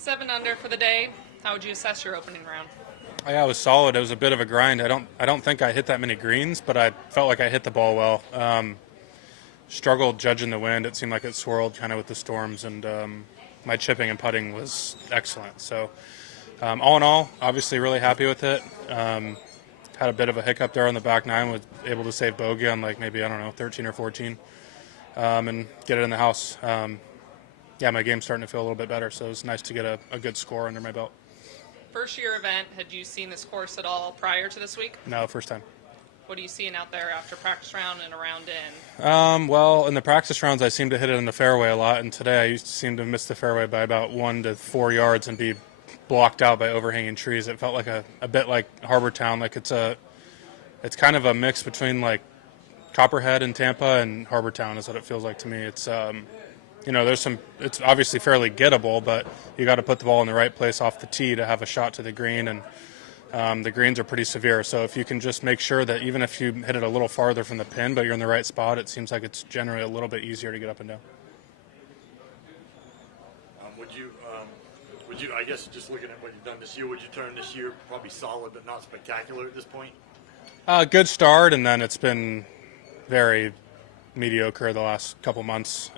7 under for the day. How would you assess your opening round? Yeah, it was solid. It was a bit of a grind. I don't think I hit that many greens, but I felt like I hit the ball well. Struggled judging the wind. It seemed like it swirled kind of with the storms, and my chipping and putting was excellent. So all in all, obviously really happy with it. Had a bit of a hiccup there on the back nine. Was able to save bogey on like maybe, I don't know, 13 or 14, and get it in the house. Yeah, my game's starting to feel a little bit better, so it was nice to get a good score under my belt. First year event, had you seen this course at all prior to this week? No, first time. What are you seeing out there after practice round and a round in? Well, in the practice rounds, I seem to hit it in the fairway a lot, and today I used to seem to miss the fairway by about 1 to 4 yards and be blocked out by overhanging trees. It felt like a bit like Harbor Town, like it's kind of a mix between like Copperhead and Tampa and Harbor Town is what it feels like to me. It's it's obviously fairly gettable, but you got to put the ball in the right place off the tee to have a shot to the green, and the greens are pretty severe. So if you can just make sure that even if you hit it a little farther from the pin, but you're in the right spot, it seems like it's generally a little bit easier to get up and down. Would you, I guess, just looking at what you've done this year, would you turn this year probably solid but not spectacular at this point? Good start, and then it's been very mediocre the last couple months.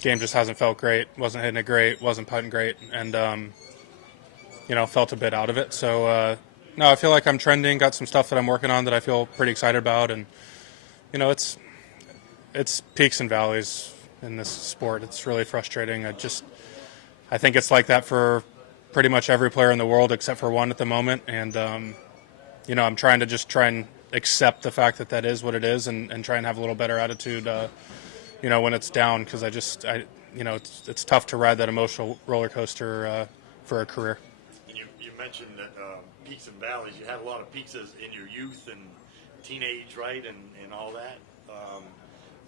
Game just hasn't felt great. Wasn't hitting it great. Wasn't putting great, and felt a bit out of it. So no, I feel like I'm trending. Got some stuff that I'm working on that I feel pretty excited about, and it's peaks and valleys in this sport. It's really frustrating. I think it's like that for pretty much every player in the world except for one at the moment, and I'm trying to just try and accept the fact that is what it is, and try and have a little better attitude when it's down, because it's tough to ride that emotional roller coaster for a career. And you mentioned that peaks and valleys. You had a lot of peaks in your youth and teenage, right, and all that.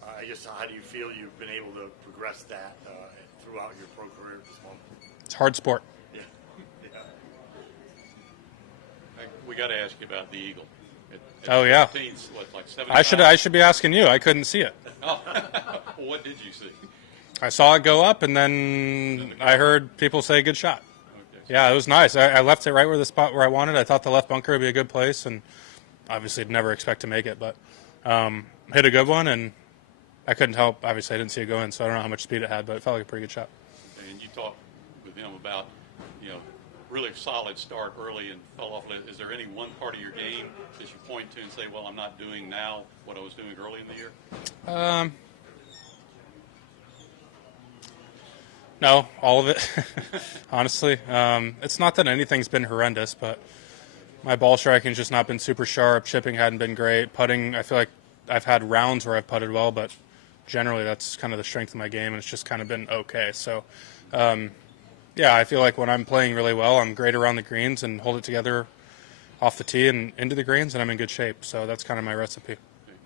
I guess, how do you feel you've been able to progress that throughout your pro career at this moment? It's a hard sport. Yeah. We got to ask you about the Eagle. Oh yeah. 15's, like I should be asking you. I couldn't see it. Oh. What did you see? I saw it go up, and then I heard people say good shot. Okay. Yeah, it was nice. I left it right where the spot where I wanted. I thought the left bunker would be a good place, and obviously I'd never expect to make it, but hit a good one, and I couldn't help. Obviously I didn't see it go in, so I don't know how much speed it had, but it felt like a pretty good shot. And you talked with him about, really solid start early and fell off. Is there any one part of your game that you point to and say, well, I'm not doing now what I was doing early in the year? No, all of it, honestly. It's not that anything's been horrendous, but my ball striking's just not been super sharp. Chipping hadn't been great. Putting, I feel like I've had rounds where I've putted well, but generally that's kind of the strength of my game, and it's just kind of been okay. So, yeah, I feel like when I'm playing really well, I'm great around the greens and hold it together off the tee and into the greens, and I'm in good shape. So that's kind of my recipe.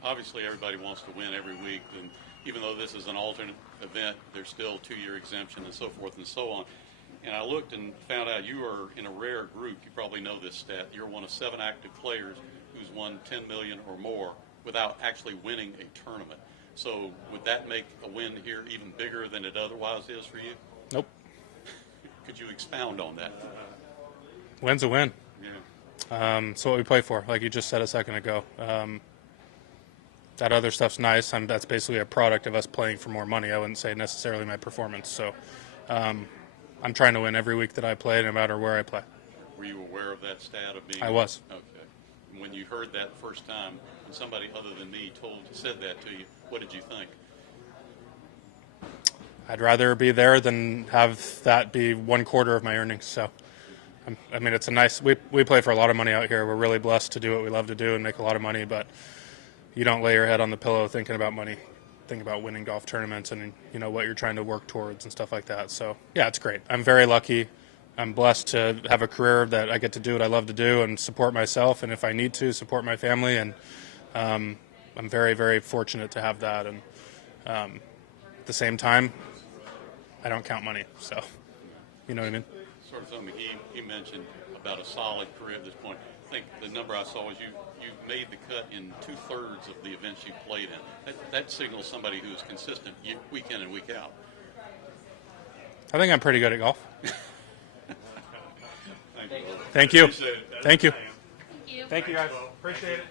Obviously, everybody wants to win every week, and even though this is an alternate event, there's still 2-year exemption and so forth and so on. And I looked and found out you are in a rare group. You probably know this stat. You're one of 7 active players who's won $10 million or more without actually winning a tournament. So would that make a win here even bigger than it otherwise is for you? Nope. Could you expound on that? Win's a win. Yeah. So what we play for, like you just said a second ago. That other stuff's nice. That's basically a product of us playing for more money. I wouldn't say necessarily my performance. So I'm trying to win every week that I play, no matter where I play. Were you aware of that stat of being? I was. Okay. When you heard that the first time, and somebody other than me said that to you, what did you think? I'd rather be there than have that be 1/4 of my earnings. So, I mean, it's a nice. We play for a lot of money out here. We're really blessed to do what we love to do and make a lot of money. But you don't lay your head on the pillow thinking about money. Think about winning golf tournaments and what you're trying to work towards and stuff like that. So yeah, it's great. I'm very lucky. I'm blessed to have a career that I get to do what I love to do and support myself, and if I need to, support my family. And I'm very, very fortunate to have that. And at the same time, I don't count money. So, you know what I mean? Sort of something he mentioned about a solid career at this point. I think the number I saw was you made the cut in 2/3 of the events you played in. That signals somebody who is consistent week in and week out. I think I'm pretty good at golf. Thank you. Thank you. Appreciate it. Thank you. Thank you. Thank you, guys. Appreciate it.